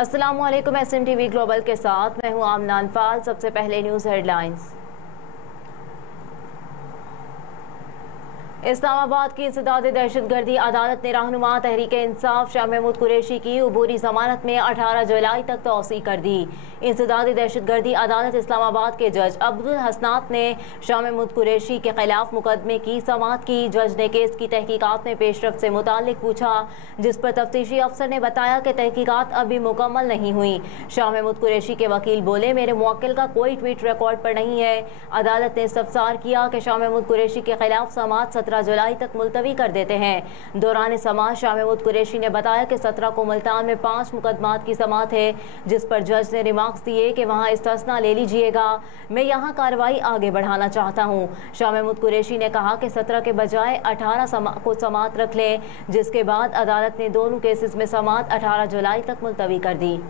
अस्सलामुअलैकुम। SMTV global के साथ मैं हूं आमना अनफाल। सबसे पहले न्यूज़ हेडलाइंस। इस्लामाबाद की इंसदाद दहशतगर्दी अदालत ने रहनुमा तहरीक इंसाफ शाह महमूद कुरैशी की अबूरी जमानत में 18 जुलाई तक तौसी कर दी। इंसदाद दहशतगर्दी अदालत इस्लामाबाद के जज अब्दुल हसनात ने शाह महमूद कुरैशी के खिलाफ मुकदमे की समाअत की। जज ने केस की तहकीकात में पेशरफ से मुताल्लिक पूछा, जिस पर तफ्तीशी अफसर ने बताया कि तहकीकात अभी मुकम्मल नहीं हुई। शाह महमूद कुरैशी के वकील बोले, मेरे मुवक्किल का कोई ट्वीट रिकॉर्ड पर नहीं है। अदालत ने इस्तफसार किया कि शाह महमूद कुरैशी के खिलाफ समाअत 17 जुलाई तक मुलतवी कर देते हैं। दौरान समाअत शाह महमूद कुरैशी ने बताया कि 17 को मुल्तान में 5 मुकदमात की समाअत है, जिस पर जज ने रिमार्क्स दिए कि वहां इस्तिस्ना ले लीजिएगा, मैं यहां कार्रवाई आगे बढ़ाना चाहता हूं। शाह महमूद कुरैशी ने कहा कि 17 के बजाय 18 को समाअत रख लें, जिसके बाद अदालत ने दोनों केसेस में समाअत 18 जुलाई तक मुलतवी कर दी।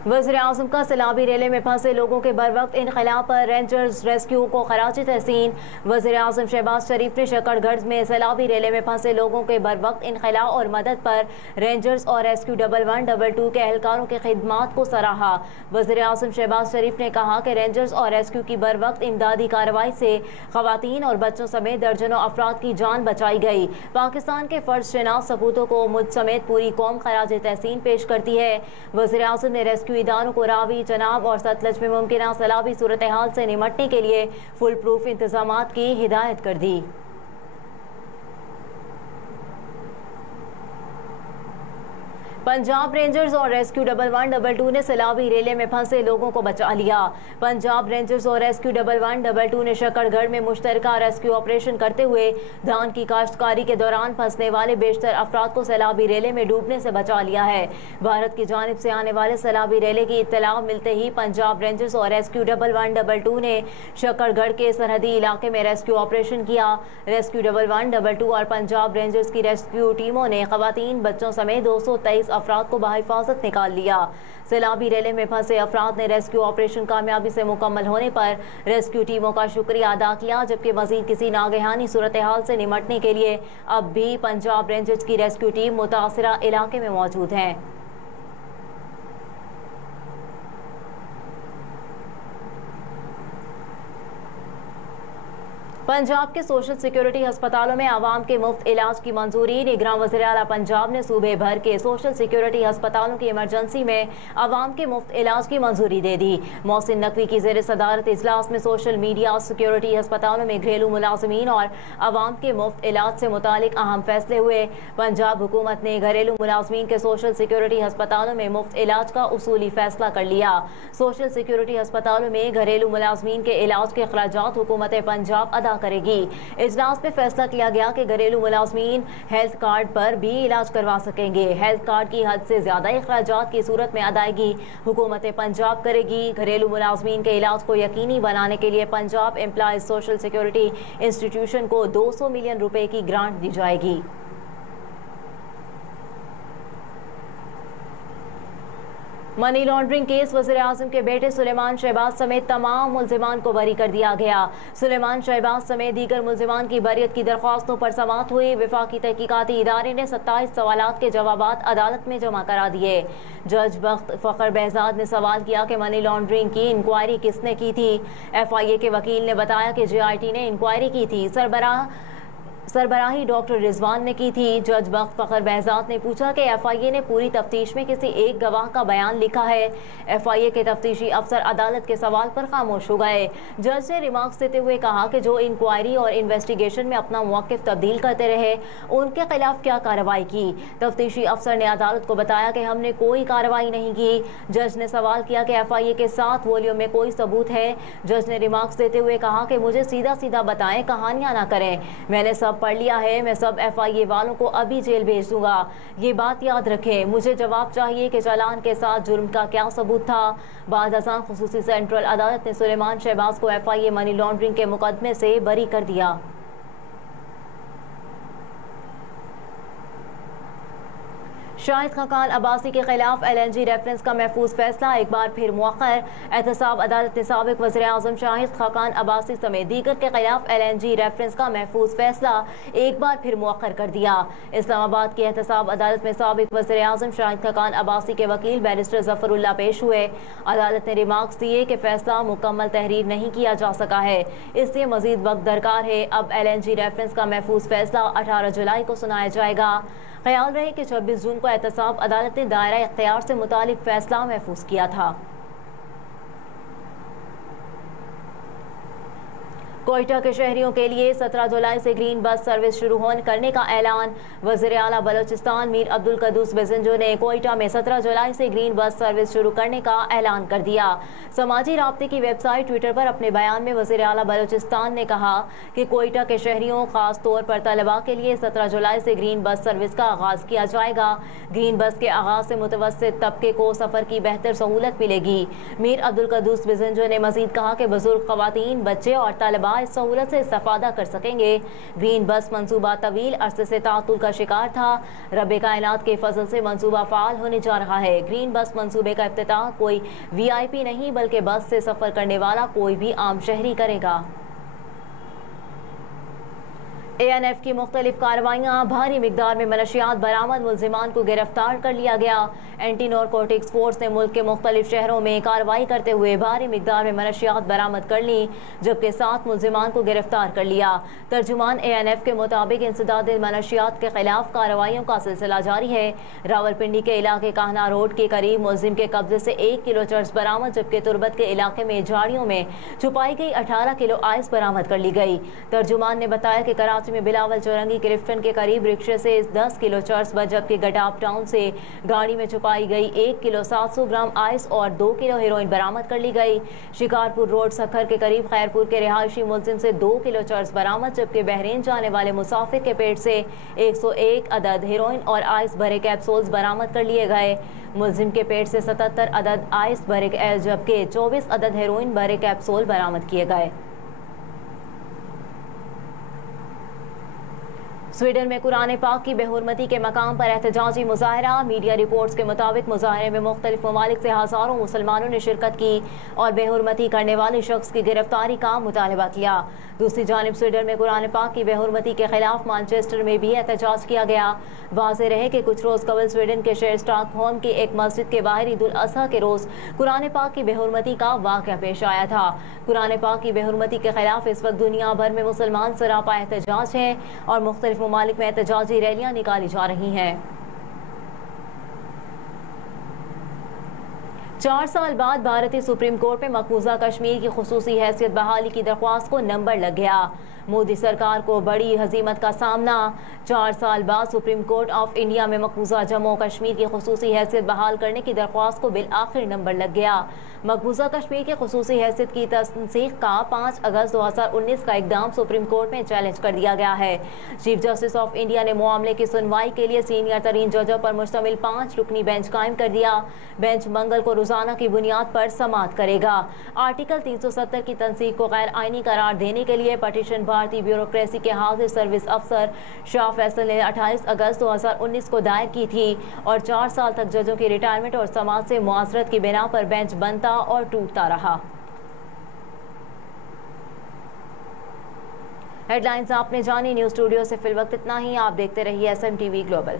वज़ीर-ए-आज़म का सैलाबी रेले में फंसे लोगों के बरवक्त इनखला पर रेंजर्स रेस्क्यू को खराज तहसीन। वज़ीर-ए-आज़म शहबाज शरीफ ने शकरगढ़ में सैलाबी रेले में फंसे लोगों के बरवक्त इनखला और मदद पर रेंजर्स और रेस्क्यू 1112 के एहलकारों की खिदमात को सराहा। वज़ीर-ए-आज़म शहबाज शरीफ ने कहा कि रेंजर्स और रेस्क्यू की बरवक्त इमदादी कार्रवाई से खवातीन और बच्चों समेत दर्जनों अफराद की जान बचाई गई। पाकिस्तान के फर्ज शनास सपूतों को मुझ समेत पूरी कौम खराज तहसीन पेश करती है। वज़ीर-ए-आज़म ने रेस्क्यू इदारों को रावी, चनाब और सतलज में मुमकिन सैलाबी सूरत हाल से निमटने के लिए फुल प्रूफ इंतजामात की हिदायत कर दी। पंजाब रेंजर्स और रेस्क्यू 1112 ने सैलाबी रेले में फंसे लोगों को बचा लिया। पंजाब रेंजर्स और रेस्क्यू 1112 ने शकरगढ़ में मुश्तरका रेस्क्यू ऑपरेशन करते हुए धान की काश्तकारी के दौरान फंसने वाले बेशतर अफराद को सैलाबी रेले में डूबने से बचा लिया है। भारत की जानिब से आने वाले सैलाबी रेले की इत्तला मिलते ही पंजाब रेंजर्स और रेस्क्यू 1112 ने शकरगढ़ के सरहदी इलाके में रेस्क्यू ऑपरेशन किया। रेस्क्यू 1112 और पंजाब रेंजर्स की रेस्क्यू टीमों ने खवातीन, बच्चों समेत 223 अफराद को बहिफाजत निकाल लिया। सैलाबी रेले में फंसे अफराद ने रेस्क्यू ऑपरेशन कामयाबी से मुकम्मल होने पर रेस्क्यू टीमों का शुक्रिया अदा किया, जबकि मजीद किसी नागहानी सूरत हाल से निमटने के लिए अब भी पंजाब रेंजर्स की रेस्क्यू टीम मुतासिरा इलाके में मौजूद है। पंजाब के सोशल सिक्योरिटी अस्पतालों में आवाम के मुफ्त इलाज की मंजूरी। निगरान वज़ीर आला पंजाब ने सूबे भर के सोशल सिक्योरिटी अस्पतालों की इमरजेंसी में आवाम के मुफ्त इलाज की मंजूरी दे दी। मोहसिन नकवी की ज़ेर सदारत इजलास में सोशल मीडिया सिक्योरिटी अस्पतालों में घरेलू मुलाजमीन और आवाम के मुफ्त इलाज से मुतालिक अहम फैसले हुए। पंजाब हुकूमत ने घरेलू मुलाजमीन के सोशल सिक्योरिटी अस्पतालों में मुफ्त इलाज का उसूली फैसला कर लिया। सोशल सिक्योरिटी अस्पतालों में घरेलू मुलाजमीन के इलाज के अखराजात हुकूमत पंजाब अदा करेगी। इजलास में फैसला किया गया कि घरेलू मुलाजमीन हेल्थ कार्ड पर भी इलाज करवा सकेंगे। हेल्थ कार्ड की हद से ज्यादा अखराजात की सूरत में अदायगी हुकूमत पंजाब करेगी। घरेलू मुलाजमीन के इलाज को यकीनी बनाने के लिए Punjab employees social security institution को 200 मिलियन रुपए की ग्रांट दी जाएगी। मनी लॉन्ड्रिंग केस वज़ीर-ए-आज़म के बेटे सुलेमान शहबाज समेत तमाम मुल्जिमान को बरी कर दिया गया। सुलेमान शहबाज समेत दीगर मुल्जिमान की बरियत की दरख्वास्तों पर समाअत हुई। वफाकी तहकीकाती इदारे ने 27 सवालात के जवाबात अदालत में जमा करा दिए। जज बख्त फ़खर बेहजाद ने सवाल किया कि मनी लॉन्ड्रिंग की इंक्वायरी किसने की थी। FIA के वकील ने बताया कि JIT ने इंक्वायरी की थी। सरबराही डॉक्टर रिजवान ने की थी। जज बख्त फ़खर बेहजाद ने पूछा कि FIA ने पूरी तफ्तीश में किसी एक गवाह का बयान लिखा है। FIA के तफ्तीशी अफसर अदालत के सवाल पर खामोश हो गए। जज ने रिमार्क्स देते हुए कहा कि जो इंक्वायरी और इन्वेस्टिगेशन में अपना मौक़िफ़ तब्दील करते रहे, उनके खिलाफ क्या कार्रवाई की। तफ्तीशी अफसर ने अदालत को बताया कि हमने कोई कार्रवाई नहीं की। जज ने सवाल किया कि FIA के 7 वॉल्यूम में कोई सबूत है। जज ने रिमार्क्स देते हुए कहा कि मुझे सीधा सीधा बताएं, कहानियाँ ना करें। मैंने सब पढ़ लिया है, मैं सब FIA वालों को अभी जेल भेज दूंगा। ये बात याद रखें, मुझे जवाब चाहिए कि चालान के साथ जुर्म का क्या सबूत था। बाद अज़ां खुसूसी सेंट्रल अदालत ने सुलेमान शहबाज को FIA मनी लॉन्ड्रिंग के मुकदमे से बरी कर दिया। शाहिद खाकान अब्बासी के खिलाफ LNG रेफरेंस का महफूज फैसला एक बार फिर मुअख्खर। एहतसाब अदालत ने साबिक वज़ीर आज़म शाहिद खाकान अब्बासी समेत दीगर के खिलाफ LNG रेफरेंस का महफूज फैसला एक बार फिर मुअख्खर कर दिया। इस्लामाबाद की एहतसाब अदालत में साबिक वज़ीर आज़म शाहिद खाकान अब्बासी के वकील बैरिस्टर ज़फ़रुल्लाह पेश हुए। अदालत ने रिमार्क्स दिए कि फैसला मुकम्मल तहरीर नहीं किया जा सका है, इसलिए मजीद वक्त दरकार है। अब LNG रेफरेंस का महफूज फैसला 18 जुलाई को सुनाया जाएगा। ख्याल रहे कि 26 जून को एहतसाब अदालत ने दायरा इख्तियार से मुतालिक फैसला महफूज किया था। कोयटा के शहरियों के लिए 17 जुलाई से ग्रीन बस सर्विस शुरू करने का ऐलान। वज़ीर आला बलोचिस्तान मीर अब्दुल कद्दूस बेजंजो ने कोयटा में 17 जुलाई से ग्रीन बस सर्विस शुरू करने का ऐलान कर दिया। समाजी राब्ते की वेबसाइट ट्विटर पर अपने बयान में वज़ीर आला बलोचिस्तान ने कहा कि कोयटा के शहरियों, खास तौर पर तलबा के लिए 17 जुलाई से ग्रीन बस सर्विस का आगाज़ किया जाएगा। ग्रीन बस के आगाज़ से मुतवस्सित तबके को सफ़र की बेहतर सहूलत मिलेगी। मीर अब्दुल कद्दूस बेजंजो ने मज़ीद कहा कि बुजुर्ग, ख़वातीन, बच्चे और तलबा इस सहूलत से इस्तेफादा कर सकेंगे। ग्रीन बस मंसूबा तवील अरसे से तातुल का शिकार था। रब्बे कायनात के फजल से मंसूबा फाल होने जा रहा है। ग्रीन बस मंसूबे का इफ्तिताह कोई VIP नहीं बल्कि बस से सफ़र करने वाला कोई भी आम शहरी करेगा। ANF की मुख्तलिफ कार्रवाइयाँ, भारी मिकदार में मनशियात बरामद, मुल्जिमान को गिरफ्तार कर लिया गया। एंटी नारकोटिक्स फोर्स ने मुल्क के मुख्तलिफ शहरों में कार्रवाई करते हुए भारी मिकदार में मनशियात बरामद कर ली, जबकि 7 मुल्जिमान को गिरफ्तार कर लिया। तर्जुमान ANF के मुताबिक इंसदाद मनशियात के खिलाफ कार्रवाइयों का सिलसिला जारी है। रावलपिंडी के इलाके काहना रोड के करीब मुल्जिम के कब्जे से 1 किलो चर्स बरामद, जबकि तुरबत के इलाके में झाड़ियों में छुपाई गई 18 किलो आइस बरामद कर ली गई। तर्जुमान ने बताया कि कराची में बिलावल चौरंगी क्लिफ्टन के करीब रिक्शे से 10 किलो चर्स, जबकि गडाप टाउन से गाड़ी में छुपाई गई 1 किलो 700 ग्राम आइस और 2 किलो हेरोइन बरामद कर ली गई। शिकारपुर रोड सखर के करीब खैरपुर के रिहायशी मुल्जिम से 2 किलो चर्स बरामद, जबकि बहरीन जाने वाले मुसाफिर के पेट से 101 अदद हेरोइन और आइस भरे कैप्सूल्स बरामद कर लिए गए। मुल्जिम के पेट से 77 अदद आइस भरे जबकि 24 अदद हेरोइन भरे कैप्सूल बरामद किए गए। स्वीडन में कुरान पाक की बेहुरमती के मकाम पर एहतजाजी मुजाहरा। मीडिया रिपोर्ट्स के मुताबिक मुजाहरे में मुख्तलिफ ममालिक से हज़ारों मुसलमानों ने शिरकत की और बेहुरमती करने वाले शख्स की गिरफ्तारी का मुतालबा किया। दूसरी जानिब स्वीडन में कुरान पाक की बेहुरमती के खिलाफ मैनचेस्टर में भी एहतजाज किया गया। वाज़ेह रहे कि कुछ रोज़ कबल स्वीडन के शहर स्टॉकहोम की एक मस्जिद के बाहर ईद उल अज़हा के रोज़ कुरान पाक की बेहुरमती का वाक़या पेश आया था। कुरान पाक की बेहुरमती के खिलाफ इस वक्त दुनिया भर में मुसलमान सरापा एहतजाज हैं और मुख्तलिफ ममालिक में एहतजाजी रैलियाँ निकाली जा रही हैं। 4 साल बाद भारतीय सुप्रीम कोर्ट में मकबूजा कश्मीर की खुसूसी हैसियत बहाली की दरख्वास्त को नंबर लग गया। मोदी सरकार को बड़ी हजीमत का सामना। 4 साल बाद सुप्रीम कोर्ट ऑफ इंडिया में मकबूजा जम्मू कश्मीर की खुसूसी हैसियत बहाल करने की दरख्वास्त को बिल आखिर नंबर लग गया। मकबूजा कश्मीर की खुसूसी हैसियत की तस्दीक का 5 अगस्त 2019 का इकदाम सुप्रीम कोर्ट में चैलेंज कर दिया गया है। चीफ जस्टिस ऑफ इंडिया ने मामले की सुनवाई के लिए सीनियर तरीन जजों पर मुश्तमिल 5 रुकनी बेंच कायम कर दिया। बेंच मंगल को रोजाना की बुनियाद पर समाअत करेगा। आर्टिकल 370 की तनसीब को गैर आइनी करार देने के लिए पटिशन भारतीय ब्यूरोक्रेसी के हाजिर सर्विस अफसर शाह फैसल ने 28 अगस्त 2019 को दायर की थी और 4 साल तक जजों की रिटायरमेंट और समाज से मुआसरत की बिना पर बेंच बनता और टूटता रहा। हेडलाइंस आपने जानी। न्यूज़ स्टूडियो से फिल वक्त इतना ही। आप देखते रहिए SMTV ग्लोबल।